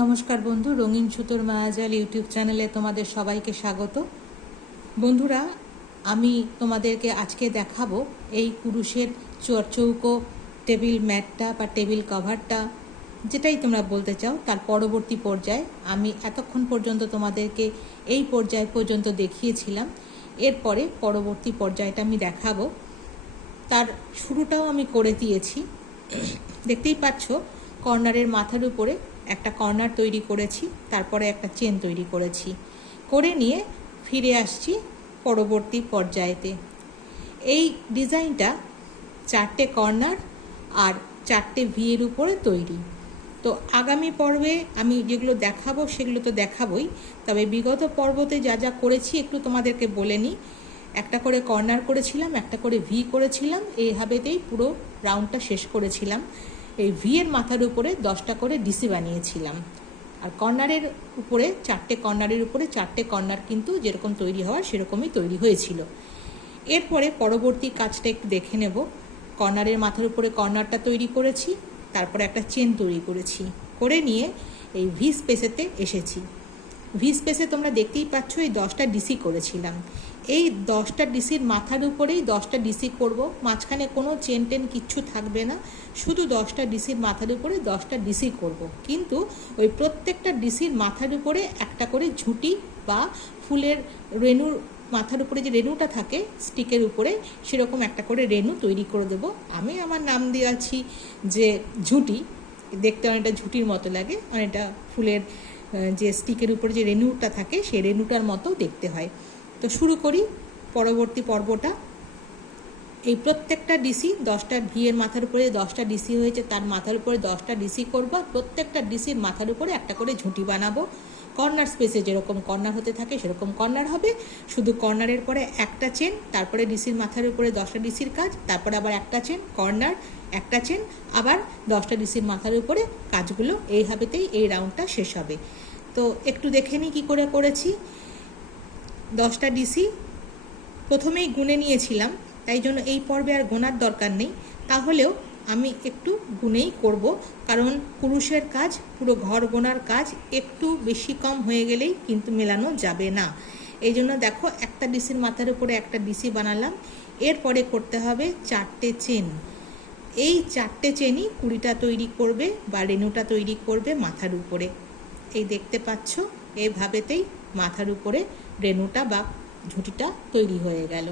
নমস্কার বন্ধু, রঙিন সুতোর মায়াজাল ইউটিউব চ্যানেলে তোমাদের সবাইকে স্বাগত। বন্ধুরা, আমি তোমাদেরকে আজকে দেখাবো এই কুরুশের চৌকো টেবিল ম্যাটটা বা টেবিল কভারটা, যেটাই তোমরা বলতে চাও, তার পরবর্তী পর্যায়ে। আমি এতক্ষণ পর্যন্ত তোমাদেরকে এই পর্যায় পর্যন্ত দেখিয়েছিলাম, এরপরে পরবর্তী পর্যায়টা আমি দেখাবো। তার শুরুটাও আমি করে দিয়েছি। দেখতেই পাচ্ছ, কর্নারের মাথার উপরে একটা কর্নার তৈরি করেছি, তারপরে একটা চেন তৈরি করেছি, করে নিয়ে ফিরে আসছি পরবর্তী পর্যায়েতে। এই ডিজাইনটা 4টে কর্নার আর 4টে ভিয়ের উপরে তৈরি। তো আগামী পর্বে আমি যেগুলো দেখাবো সেগুলো তো দেখাবই, তবে বিগত পর্বতে যা যা করেছি একটু তোমাদেরকে বলে নিই। একটা করে কর্নার করেছিলাম, একটা করে ভি করেছিলাম, এইভাবেতেই পুরো রাউন্ডটা শেষ করেছিলাম। এই ভিয়ের মাথার উপরে 10টা করে ডিসি বানিয়েছিলাম, আর কর্নারের উপরে 4টে কর্নারের উপরে 4টে কর্নার কিন্তু যেরকম তৈরি হওয়ার সেরকমই তৈরি হয়েছিল। এরপরে পরবর্তী কাজটা একটু দেখে নেব। কর্নারের মাথার উপরে কর্নারটা তৈরি করেছি, তারপরে একটা চেন তৈরি করেছি, করে নিয়ে এই ভি স্পেসেতে এসেছি। ভি স্পেসে তোমরা দেখতেই পাচ্ছ এই 10টা ডিসি করেছিলাম। এই 10টা ডিসির মাথার উপরেই 10টা ডিসি করব, মাঝখানে কোনো চেন টেন কিচ্ছু থাকবে না, শুধু 10টা ডিসির মাথার উপরে 10টা ডিসি করব। কিন্তু ওই প্রত্যেকটা ডিসির মাথার উপরে একটা করে ঝুঁটি বা ফুলের রেণুর মাথার উপরে যে রেণুটা থাকে স্টিকের উপরে, সেরকম একটা করে রেণু তৈরি করে দেব। আমি আমার নাম দিয়েছি যে ঝুঁটি, দেখতে অনেকটা ঝুঁটির মতো লাগে, অনেকটা ফুলের যে স্টিকের উপরে যে রেণুটা থাকে সেই রেণুটার মতো দেখতে হয়। তো শুরু করি পরবর্তী পর্বটা। এই প্রত্যেকটা ডিসি 10টা ভিয়ের মাথার উপরে 10টা ডিসি হয়েছে, তার মাথার উপরে 10টা ডিসি করব। প্রত্যেকটা ডিসির মাথার উপরে একটা করে ঝুঁটি বানাবো। কর্নার স্পেসে যেরকম কর্নার হতে থাকে সেরকম কর্নার হবে, শুধু কর্নারের পরে একটা চেন, তারপরে ডিসির মাথার উপরে 10টা ডিসির কাজ, তারপরে আবার একটা চেন, কর্নার, একটা চেন, আবার 10টা ডিসির মাথার উপরে কাজগুলো। এইভাবেতেই এই রাউন্ডটা শেষ হবে। তো একটু দেখে নিই কী করে করেছি। 10টা ডিসি প্রথমেই গুনে নিয়েছিলাম, তাই জন্য এই পর্বে আর গোনার দরকার নেই। তাহলেও আমি একটু গুনেই করব, কারণ কুরুশের কাজ পুরো ঘর গোনার কাজ, একটু বেশি কম হয়ে গেলেই কিন্তু মেলানো যাবে না। এই জন্য দেখো, একটা ডিসির মাথার উপরে একটা ডিসি বানালাম, এরপরে করতে হবে 4টে চেন। এই 4টে চেনই 20টা তৈরি করবে বা রেণুটা তৈরি করবে মাথার উপরে। এই দেখতে পাচ্ছ, এভাবেতেই মাথার উপরে রেণুটা বা ঝুঁটিটা তৈরি হয়ে গেল।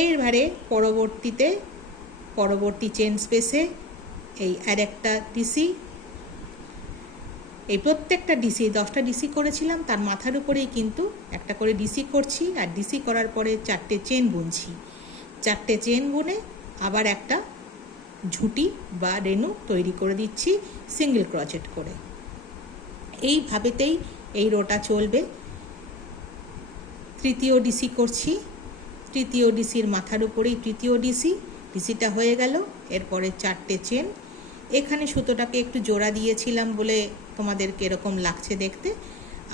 এইবারে পরবর্তী চেন স্পেসে এই আর একটা ডিসি, এই প্রত্যেকটা ডিসি 10টা ডিসি করেছিলাম, তার মাথার উপরেই কিন্তু একটা করে ডিসি করছি, আর ডিসি করার পরে 4টে চেন বুনছি। 4টে চেন বুনে আবার একটা ঝুঁটি বা রেণু তৈরি করে দিচ্ছি সিঙ্গেল ক্রোচেট করে। এইভাবেতেই এই রোটা চলবে। তৃতীয় ডিসি করছি, তৃতীয় ডিসির মাথার উপরেই তৃতীয় ডিসিটা হয়ে গেল। এরপরে 4টে চেন। এখানে সুতোটাকে একটু জোড়া দিয়েছিলাম বলে তোমাদেরকে এরকম লাগছে দেখতে।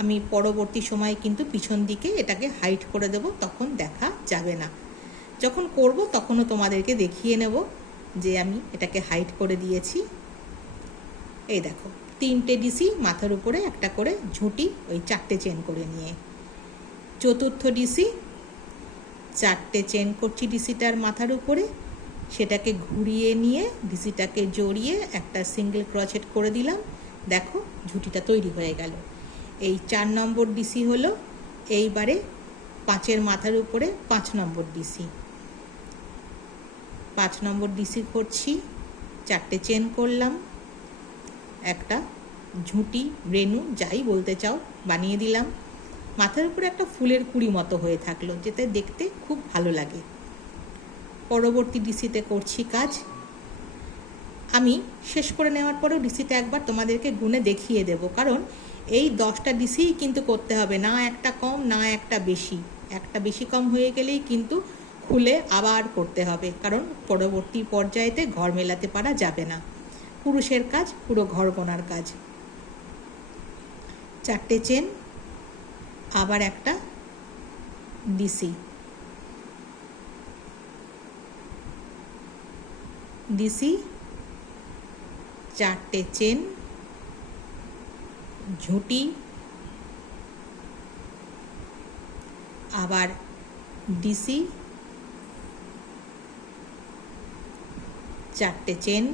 আমি পরবর্তী সময় কিন্তু পিছন দিকে এটাকে হাইট করে দেব, তখন দেখা যাবে না। যখন করব তখনও তোমাদেরকে দেখিয়ে নেব যে আমি এটাকে হাইট করে দিয়েছি। এই দেখো, 3টে ডিসি মাথার উপরে একটা করে ঝুঁটি, ওই 4টে চেন করে নিয়ে। চতুর্থ ডিসি, 4টে চেন করছি ডিসিটার মাথার উপরে, সেটাকে ঘুরিয়ে নিয়ে ডিসিটাকে জড়িয়ে একটা সিঙ্গেল ক্রোচেট করে দিলাম। দেখো, ঝুঁটিটা তৈরি হয়ে গেল। এই 4 নম্বর ডিসি হলো। এইবারে 5এর মাথার উপরে 5 নম্বর ডিসি, 5 নম্বর ডিসি করছি, 4টে চেন করলাম, একটা ঝুঁটি রেণু যাই বলতে চাও বানিয়ে দিলাম। মাথার উপরে একটা ফুলের কুড়ি মতো হয়ে থাকলো, যেটা দেখতে খুব ভালো লাগে। পরবর্তী ডিসিতে করছি কাজ। আমি শেষ করে নেওয়ার পরেও ডিসিটা একবার তোমাদেরকে গুনে দেখিয়ে দেব, কারণ এই 10টা ডিসিই কিন্তু করতে হবে, না একটা কম না একটা বেশি। একটা বেশি কম হয়ে গেলেই কিন্তু খুলে আবার করতে হবে, কারণ পরবর্তী পর্যায়েতে ঘর মেলাতে পারা যাবে না। পুরুষের কাজ পুরো ঘর গোনার কাজ। 4টে চেন, আবার একটা ডিসি, ডিসি, 4টে চেন, ঝুঁটি, আবার ডিসি, 4টে চেন,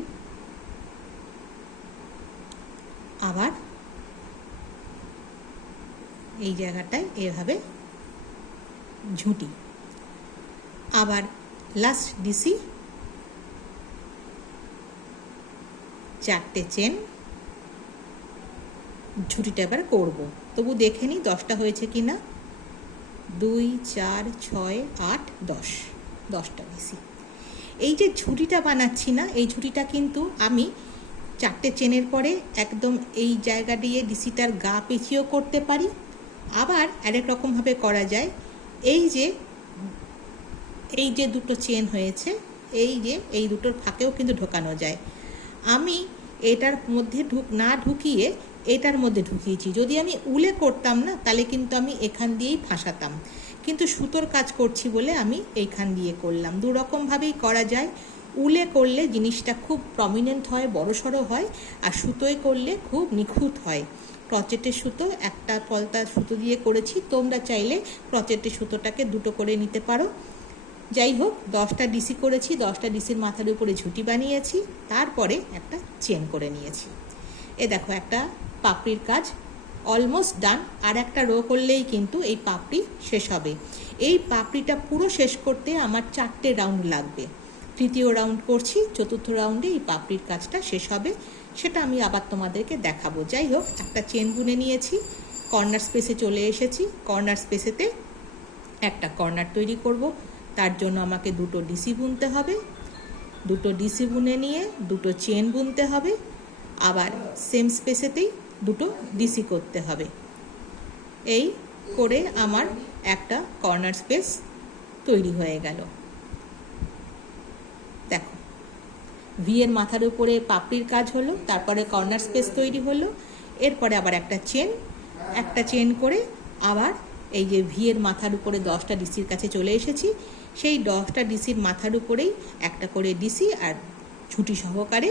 আবার এই জায়গাটায় এভাবে ঝুঁটি, আবার লাস্ট ডিসি, 4টে চেন, ঝুঁটিটা এবার করবো। তবু দেখে নিই 10টা হয়েছে কি না। 2, 4, 6, 8, 10, 10টা ডিসি। এই যে ঝুঁটিটা বানাচ্ছি না, এই ঝুঁটিটা কিন্তু আমি 4টে চেনের পরে একদম এই জায়গা দিয়ে ডিসিটার গা পেঁচিয়েও করতে পারি, আবার আরেক রকমভাবে করা যায়। এই যে দুটো চেন হয়েছে, এই দুটোর ফাঁকেও কিন্তু ঢোকানো যায়। আমি এটার মধ্যে না ঢুকিয়ে এটার মধ্যে ঢুকিয়েছি। যদি আমি উলে করতাম না, তাহলে কিন্তু আমি এখান দিয়েই ফাঁসাতাম, কিন্তু সুতোর কাজ করছি বলে আমি এইখান দিয়ে করলাম। দুরকমভাবেই করা যায়। উলে করলে জিনিসটা খুব প্রমিনেন্ট হয়, বড়সড় হয়, আর সুতোয় করলে খুব নিখুঁত হয়। ক্রচেটের সুতো একটা পলতা সুতো দিয়ে করেছি, তোমরা চাইলে ক্রচেটের সুতোটাকে দুটো করে নিতে পারো। যাই হোক, 10টা ডিসি করেছি, 10টা ডিসির মাথার উপরে ঝুঁটি বানিয়েছি, তারপরে একটা চেন করে নিয়েছি। এ দেখো, একটা পাপড়ির কাজ অলমোস্ট ডান। আর একটা রো করলেই কিন্তু এই পাপড়ি শেষ হবে। এই পাপড়িটা পুরো শেষ করতে আমার 4টে রাউন্ড লাগবে। তৃতীয় রাউন্ড করছি, চতুর্থ রাউন্ডে এই পাপড়ির কাজটা শেষ হবে, সেটা আমি আবার তোমাদেরকে দেখাবো। যাই হোক, একটা চেন বুনে নিয়েছি, কর্নার স্পেসে চলে এসেছি। কর্নার স্পেসেতে একটা কর্নার তৈরি করব, তার জন্য আমাকে 2টো ডিসি বুনতে হবে। 2টো ডিসি বুনে নিয়ে 2টো চেন বুনতে হবে, আবার সেম স্পেসেতেই 2টো ডিসি করতে হবে। এই করে আমার একটা কর্নার স্পেস তৈরি হয়ে গেল। দেখো, ভি এর মাথার উপরে পাপড়ির কাজ হলো, তারপরে কর্নার স্পেস তৈরি হলো, এরপরে আবার একটা চেন করে আবার এই যে ভি এর মাথার উপরে 10টা ডিসির কাছে চলে এসেছি। সেই 10টা ডিসির মাথার উপরেই একটা করে ডিসি আর ঝুঁটি সহকারে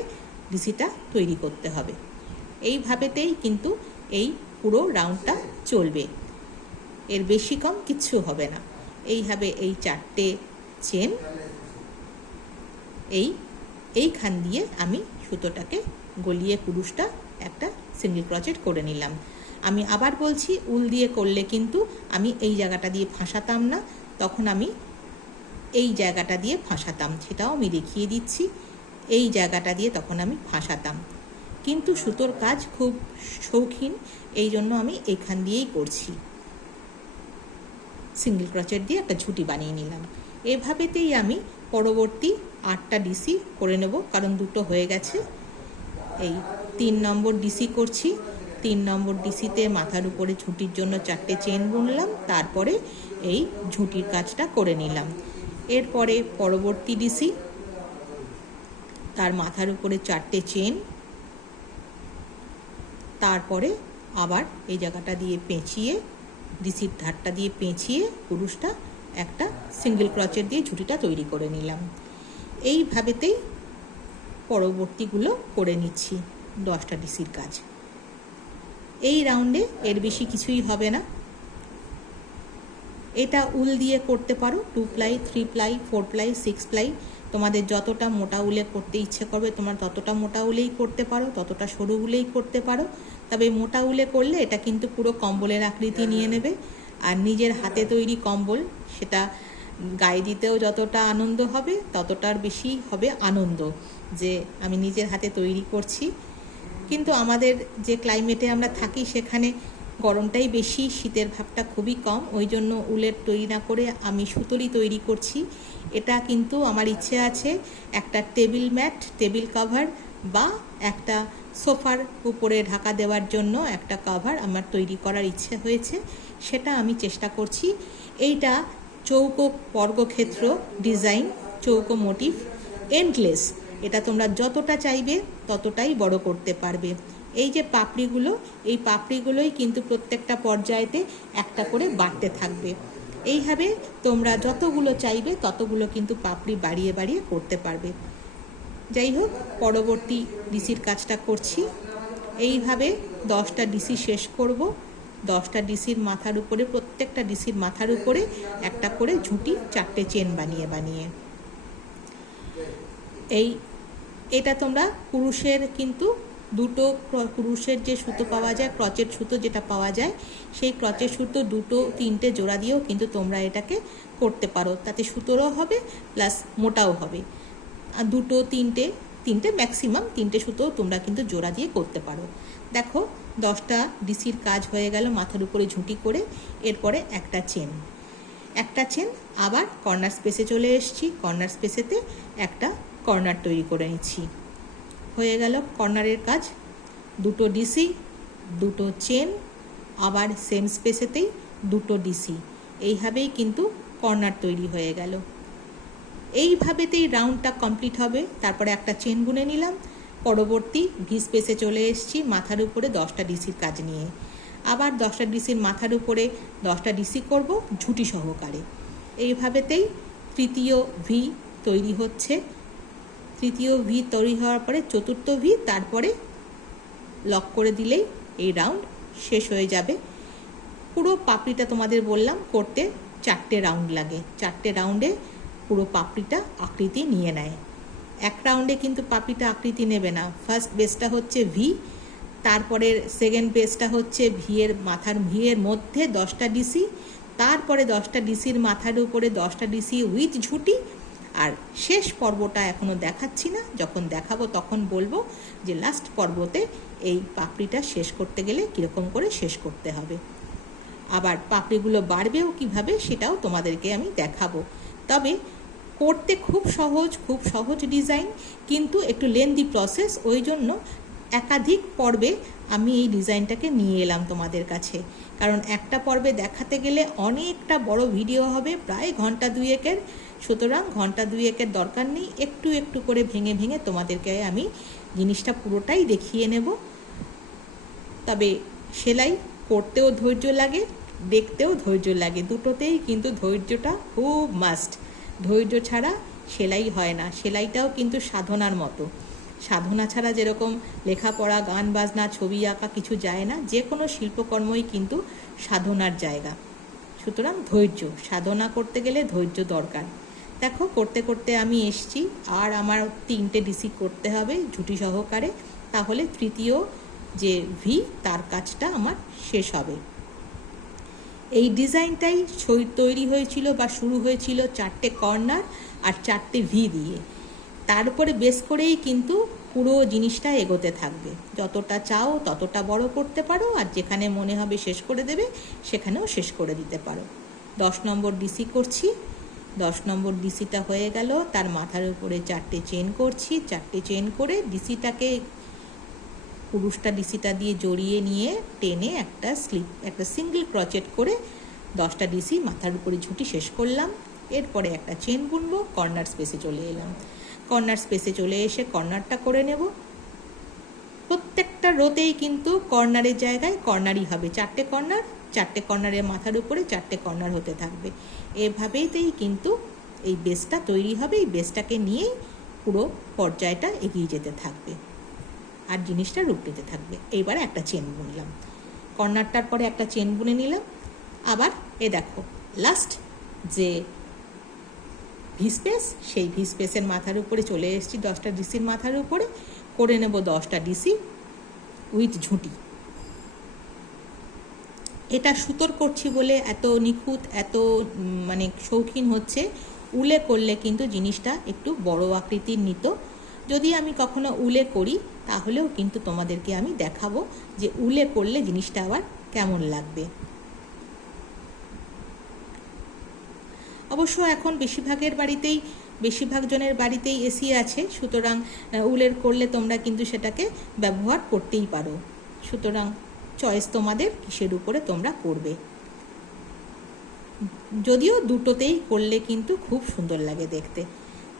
ডিসিটা তৈরি করতে হবে। এইভাবেতেই কিন্তু এই পুরো রাউন্ডটা চলবে, এর বেশি কম কিচ্ছু হবে না। এইভাবে এই 4টে চেন এইখান দিয়ে আমি সুতোটাকে গলিয়ে কুরুশটা একটা সিঙ্গেল ক্রচেট করে নিলাম। আমি আবার বলছি, উল দিয়ে করলে কিন্তু আমি এই জায়গাটা দিয়ে ফাঁসাতাম না, তখন আমি এই জায়গাটা দিয়ে ফাঁসাতাম, সেটাও আমি দেখিয়ে দিচ্ছি। এই জায়গাটা দিয়ে তখন আমি ফাঁসাতাম, কিন্তু সুতোর কাজ খুব শৌখিন, এই জন্য আমি এখান দিয়েই করছি। সিঙ্গেল ক্রচেট দিয়ে একটা ঝুঁটি বানিয়ে নিলাম। এভাবেতেই আমি পরবর্তী 8টা ডিসি করে নেব, কারণ 2টো হয়ে গেছে। এই 3 নম্বর ডিসি করছি। 3 নম্বর ডিসিতে মাথার উপরে ঝুঁটির জন্য 4টে চেন বুনলাম, তারপরে এই ঝুঁটির কাজটা করে নিলাম। এরপরে পরবর্তী ডিসি, তার মাথার উপরে 4টে চেন, তারপরে আবার এই জায়গাটা দিয়ে পেঁচিয়ে, ডিসির ধারটা দিয়ে পেঁচিয়ে কুরুশটা একটা সিঙ্গেল ক্রচেট দিয়ে ঝুঁটিটা তৈরি করে নিলাম। এইভাবেতেই পরবর্তীগুলো করে নিচ্ছি 10টা ডিসির কাজ। এই রাউন্ডে এর বেশি কিছুই হবে না। এটা উল দিয়ে করতে পারো, 2 প্লাই, 3 প্লাই, 4 প্লাই, 6 প্লাই, তোমাদের যতটা মোটা উলে করতে ইচ্ছে করবে তোমরা ততটা মোটা উলেই করতে পারো, ততটা সরু উলেই করতে পারো। তবে মোটা উলে করলে এটা কিন্তু পুরো কম্বলের আকৃতি নিয়ে নেবে, আর নিজের হাতে তৈরি কম্বল, সেটা গায়ে দিতেও যতটা আনন্দ হবে ততটার বেশি হবে আনন্দ যে আমি নিজের হাতে তৈরি করছি। কিন্তু আমাদের যে ক্লাইমেটে আমরা থাকি সেখানে গরমটাই বেশি, শীতের ভাবটা খুবই কম, ওই জন্য উলের তৈরি না করে আমি সুতোরই তৈরি করছি। এটা কিন্তু আমার ইচ্ছে আছে একটা টেবিল ম্যাট, টেবিল কভার বা একটা সোফার উপরে ঢাকা দেওয়ার জন্য একটা কভার আমার তৈরি করার ইচ্ছে হয়েছে, সেটা আমি চেষ্টা করছি। এইটা চৌকো বর্গক্ষেত্র ডিজাইন, চৌকো মোটিভ, এন্ডলেস, এটা তোমরা যতটা চাইবে ততটাই বড় করতে পারবে। এই যে পাপড়িগুলো, এই পাপড়িগুলোই কিন্তু প্রত্যেকটা পর্যায়েতে একটা করে বাড়তে থাকবে। এইভাবে তোমরা যতগুলো চাইবে ততগুলো কিন্তু পাপড়ি বাড়িয়ে বাড়িয়ে করতে পারবে। যাই হোক, পরবর্তী ডিসির কাজটা করছি। এইভাবে 10টা ডিসি শেষ করব। 10টা ডিসির মাথার উপরে, প্রত্যেকটা ডিসির মাথার উপরে একটা করে ঝুঁটি, 4টে চেন বানিয়ে বানিয়ে। এটা তোমরা কুরুশের কিন্তু দুটো কুরুশের যে সুতো পাওয়া যায়, ক্রচেট সুতো যেটা পাওয়া যায়, সেই ক্রচেট সুতো 2-3টে জোড়া দিয়েও কিন্তু তোমরা এটাকে করতে পারো। তাতে সুতোরও হবে প্লাস মোটাও হবে। আর 2-3টে ম্যাক্সিমাম 3টে সুতো তোমরা কিন্তু জোড়া দিয়ে করতে পারো। দেখো 10টা ডিসির কাজ হয়ে গেল মাথার উপরে ঝুঁটি করে। এরপরে একটা চেন, আবার কর্নার স্পেসে চলে এসেছি। কর্নার স্পেসেতে একটা কর্নার তৈরি করে নিচ্ছি। হয়ে গেল কর্নারের কাজ। 2টো ডিসি, 2টো চেন, আবার সেম স্পেসেতেই 2টো ডিসি। এইভাবেই কিন্তু কর্নার তৈরি হয়ে গেল। এইভাবেতেই রাউন্ডটা কমপ্লিট হবে। তারপরে একটা চেন বুনে নিলাম। পরবর্তী ভি স্পেসে চলে এসেছি মাথার উপরে 10টা ডিসির কাজ নিয়ে। আবার 10টা ডিসির মাথার উপরে 10টা ডিসি করব ঝুঁটি সহকারে। এইভাবেতেই তৃতীয় ভি তৈরি হচ্ছে। তৃতীয় ভি তৈরি হওয়ার পরে চতুর্থ ভি, তারপরে লক করে দিলেই এই রাউন্ড শেষ হয়ে যাবে। পুরো পাপড়িটা তোমাদের বললাম করতে 4টে রাউন্ড লাগে। 4টে রাউন্ডে পুরো পাপড়িটা আকৃতি নিয়ে নেয়। এক রাউন্ডে কিন্তু পাপড়িটা আকৃতি নেবে না। ফার্স্ট বেসটা হচ্ছে ভি, তারপরের সেকেন্ড বেসটা হচ্ছে ভিয়ের মধ্যে 10টা ডিসি, তারপরে 10টা ডিসির মাথার উপরে 10টা ডিসি উইথ ঝুঁটি। আর শেষ পর্বটা এখনও দেখাচ্ছি না, যখন দেখাবো তখন বলবো যে লাস্ট পর্বতে এই পাপড়িটা শেষ করতে গেলে কীরকম করে শেষ করতে হবে। আবার পাপড়িগুলো বাড়বেও কিভাবে সেটাও তোমাদেরকে আমি দেখাবো। তবে করতে খুব সহজ ডিজাইন, কিন্তু একটু লেন্দি প্রসেস। ওই জন্য একাধিক পর্বে আমি এই ডিজাইনটাকে নিয়ে এলাম তোমাদের কাছে। কারণ একটা পর্বে দেখাতে গেলে অনেকটা বড় ভিডিও হবে, প্রায় ঘন্টা 2-1-এর। সুতরাং ঘন্টা 2-1-এর দরকার নেই। একটু একটু করে ভেঙে ভেঙে তোমাদেরকে আমি জিনিসটা পুরোটাই দেখিয়ে নেব। তবে সেলাই করতেও ধৈর্য লাগে, দেখতেও ধৈর্য লাগে। দুটোতেই কিন্তু ধৈর্যটা খুব মাস্ট। ধৈর্য ছাড়া সেলাই হয় না। সেলাইটাও কিন্তু সাধনার মতো। সাধনা ছাড়া যেরকম লেখাপড়া, গান বাজনা, ছবি আঁকা কিছু যায় না, যে কোনো শিল্পকর্মই কিন্তু সাধনার জায়গা। সুতরাং ধৈর্য, সাধনা করতে গেলে ধৈর্য দরকার। দেখো করতে করতে আমি এসছি, আর আমার 3টে ডিসি করতে হবে ঝুঁটি সহকারে, তাহলে তৃতীয় যে ভি তার কাজটা আমার শেষ হবে। এই ডিজাইনটাই তৈরি হয়েছিল বা শুরু হয়েছিল 4টে কর্নার আর 4টে ভি দিয়ে। তার উপরে বেস করেই কিন্তু পুরো জিনিসটা এগোতে থাকবে। যতটা চাও ততটা বড় করতে পারো, আর যেখানে মনে হবে শেষ করে দেবে সেখানেও শেষ করে দিতে পারো। 10 নম্বর ডিসি করছি। 10 নম্বর ডিসিটা হয়ে গেল, তার মাথার উপরে 4টে চেন করছি। 4টে চেন করে ডিসিটাকে, কুরুশটা ডিসিটা দিয়ে জড়িয়ে নিয়ে টেনে একটা সিঙ্গেল ক্রচেট করে 10টা ডিসি মাথার উপরে ঝুঁটি শেষ করলাম। এরপরে একটা চেন বুনবো, কর্নার স্পেসে চলে এলাম। কর্নার স্পেসে চলে এসে কর্নারটা করে নেব। প্রত্যেকটা রোতেই কিন্তু কর্নারের জায়গায় কর্নারই হবে। 4টে কর্নার, 4টে কর্নারের মাথার উপরে 4টে কর্নার হতে থাকবে। এভাবেই কিন্তু এই বেসটা তৈরি হবে। এই বেসটাকে নিয়েই পুরো পর্যায়টা এগিয়ে যেতে থাকবে আর জিনিসটা রূপ নিতে থাকবে। এইবার একটা চেন বুনলাম, কর্নারটার পরে একটা চেন বুনে নিলাম। আবার দেখো লাস্ট যে ভি স্পেস, সেই ভি স্পেসের মাথার উপরে চলে এসেছি 10টা ডিসির মাথার উপরে। করে নেব 10টা ডিসি উইথ ঝুঁটি। এটা সুতোর করছি বলে এত নিখুঁত, এত মানে শৌখিন হচ্ছে। উলে করলে কিন্তু জিনিসটা একটু বড় আকৃতির নিত। যদি আমি কখনো উলে করি তাহলেও কিন্তু তোমাদেরকে আমি দেখাবো যে উলে করলে জিনিসটা আবার কেমন লাগবে। অবশ্য এখন বেশিরভাগ জনের বাড়িতেই এসি আছে, সুতরাং উলের করলে তোমরা কিন্তু সেটাকে ব্যবহার করতেই পারো। সুতরাং চয়েস তোমাদের, কিসের উপরে তোমরা করবে। যদিও দুটোতেই করলে কিন্তু খুব সুন্দর লাগে দেখতে।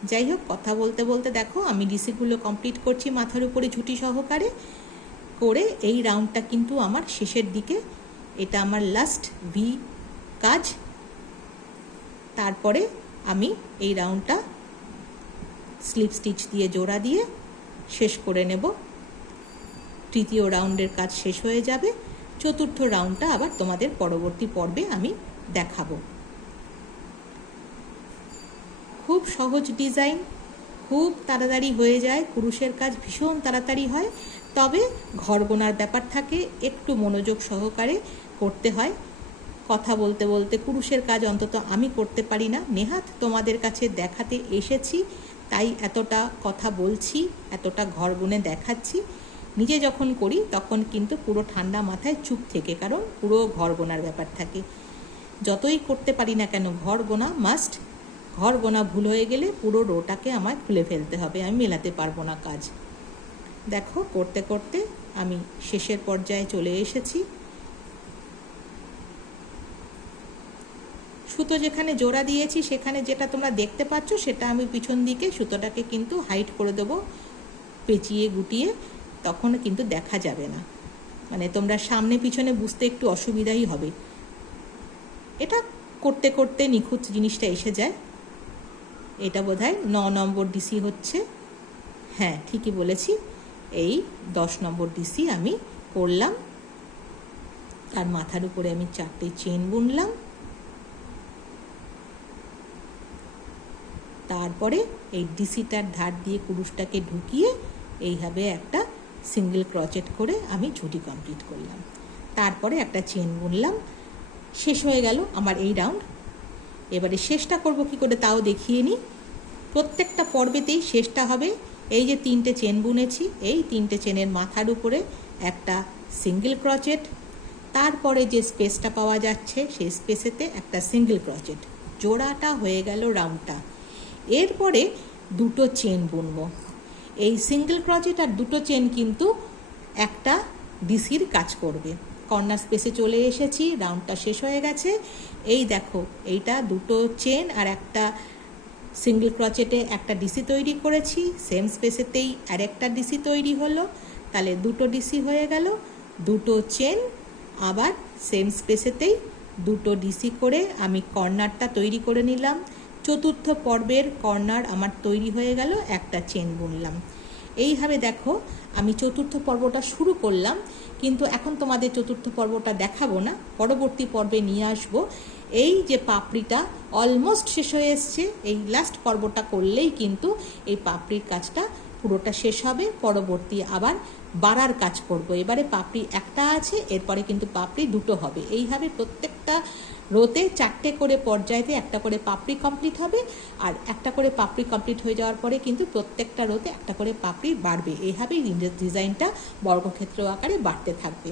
যাই হোক, কথা বলতে বলতে দেখো আমি ডিসিগুলো কমপ্লিট করছি মাথার উপরে ঝুঁটি সহকারে করে। এই রাউন্ডটা কিন্তু আমার শেষের দিকে। এটা আমার লাস্ট ভি কাজ। তারপরে আমি এই রাউন্ডটা স্লিপ স্টিচ দিয়ে জোড়া দিয়ে শেষ করে নেব। তৃতীয় রাউন্ডের কাজ শেষ হয়ে যাবে। চতুর্থ রাউন্ডটা আবার তোমাদের পরবর্তী পর্বে আমি দেখাবো। খুব সহজ ডিজাইন, খুব তাড়াতাড়ি হয়ে যায়, কুরুশের কাজ ভীষণ তাড়াতাড়ি হয়, তবে ঘর গোনার ব্যাপার থাকে, একটু মনোযোগ সহকারে করতে হয়। কথা বলতে বলতে কুরুশের কাজ অন্তত আমি করতে পারি না, নেহাত তোমাদের কাছে দেখাতে এসেছি তাই এতটা কথা বলছি, এতটা ঘর গুনে দেখাচ্ছি। নিজে যখন করি তখন কিন্তু পুরো ঠান্ডা মাথায় চুপ থেকে, কারণ পুরো ঘর গোনার ব্যাপার থাকে। যতই করতে পারি না কেন ঘর গোনা মাস্ট। ঘর গোনা ভুল হয়ে গেলে পুরো রোটাকে আমায় খুলে ফেলতে হবে, আমি মেলাতে পারবো না কাজ। দেখো করতে করতে আমি শেষের পর্যায়ে চলে এসেছি। সুতো যেখানে জোড়া দিয়েছি সেখানে যেটা তোমরা দেখতে পাচ্ছ সেটা আমি পিছন দিকে সুতোটাকে কিন্তু হাইট করে দেবো পেঁচিয়ে গুটিয়ে, তখন কিন্তু দেখা যাবে না, মানে তোমরা সামনে পিছনে বুঝতে একটু অসুবিধাই হবে। এটা করতে করতে নিখুঁত জিনিসটা এসে যায়। এটা বোধহয় 9 নম্বর ডিসি হচ্ছে, হ্যাঁ ঠিকই বলেছি, এই 10 নম্বর ডিসি আমি করলাম। তার মাথার উপরে আমি 4টে চেন বুনলাম, তারপরে এই ডিসিটার ধার দিয়ে কুরুশটাকে ঢুকিয়ে এইভাবে একটা সিঙ্গেল ক্রচেট করে আমি ঝুঁটি কমপ্লিট করলাম। তারপরে একটা চেন বুনলাম। শেষ হয়ে গেল আমার এই রাউন্ড। এবারে শেষটা করব কি করে তাও দেখিয়ে নিই। প্রত্যেকটা পর্বেতেই শেষটা হবে এই যে 3টে চেন বুনেছি, এই 3টে চেনের মাথার উপরে একটা সিঙ্গেল ক্রচেট, তারপরে যে স্পেসটা পাওয়া যাচ্ছে সেই স্পেসেতে একটা সিঙ্গেল ক্রচেট, জোড়াটা হয়ে গেল রাউন্ডটা। এরপরে 2টো চেন বুনবো। এই সিঙ্গেল ক্রচেট আর 2টো চেন কিন্তু একটা ডিসির কাজ করবে। কর্নার স্পেসে চলে এসেছি, রাউন্ডটা শেষ হয়ে গেছে। এই দেখো এইটা 2টো চেন আর একটা সিঙ্গেল ক্রচেটে একটা ডিসি তৈরি করেছি, সেম স্পেসেতেই আরেকটা ডিসি তৈরি হলো, তাহলে 2টো ডিসি হয়ে গেল। 2টো চেন আবার সেম স্পেসেতেই 2টো ডিসি করে আমি কর্নারটা তৈরি করে নিলাম। চতুর্থ পর্বের কর্নার আমার তৈরি হয়ে গেল, একটা চেন বুনলাম। এইভাবে দেখো আমি চতুর্থ পর্বটা শুরু করলাম, কিন্তু এখন তোমাদের চতুর্থ পর্বটা দেখাবো না, পরবর্তী পর্বে নিয়ে আসবো। এই যে পাপড়িটা অলমোস্ট শেষ হয়ে এসছে, এই লাস্ট পর্বটা করলেই কিন্তু এই পাপড়ির কাজটা পুরোটা শেষ হবে। পরবর্তী আবার বাড়ার কাজ করব। এবারে পাপড়ি একটা আছে, এরপরে কিন্তু পাপড়ি 2টো হবে। এইভাবে প্রত্যেকটা রোতে 4টে করে পর্যায়েতে একটা করে পাপড়ি কমপ্লিট হবে, আর একটা করে পাপড়ি কমপ্লিট হয়ে যাওয়ার পরে কিন্তু প্রত্যেকটা রোতে একটা করে পাপড়ি বাড়বে। এইভাবেই ডিজাইনটা বর্গক্ষেত্র আকারে বাড়তে থাকবে।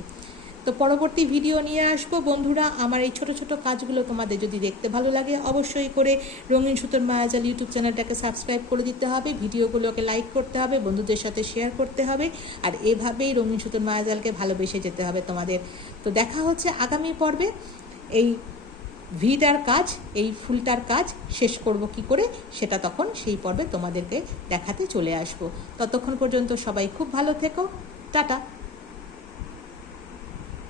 তো পরবর্তী ভিডিও নিয়ে আসবো বন্ধুরা। আমার এই ছোট ছোট কাজগুলো তোমাদের যদি দেখতে ভালো লাগে অবশ্যই করে রঙিন সুতোর মায়াজাল ইউটিউব চ্যানেলটাকে সাবস্ক্রাইব করে দিতে হবে, ভিডিওগুলোকে লাইক করতে হবে, বন্ধুদের সাথে শেয়ার করতে হবে, আর এভাবেই রঙিন সুতোর মায়াজালকে ভালোবেসে যেতে হবে তোমাদের। তো দেখা হচ্ছে আগামী পর্বে। এই ভিটার কাজ, এই ফুলটার কাজ শেষ করব কি করে সেটা তখন সেই পর্বে তোমাদেরকে দেখাতে চলে আসব। ততক্ষণ পর্যন্ত সবাই খুব ভালো থেকো, টাটা।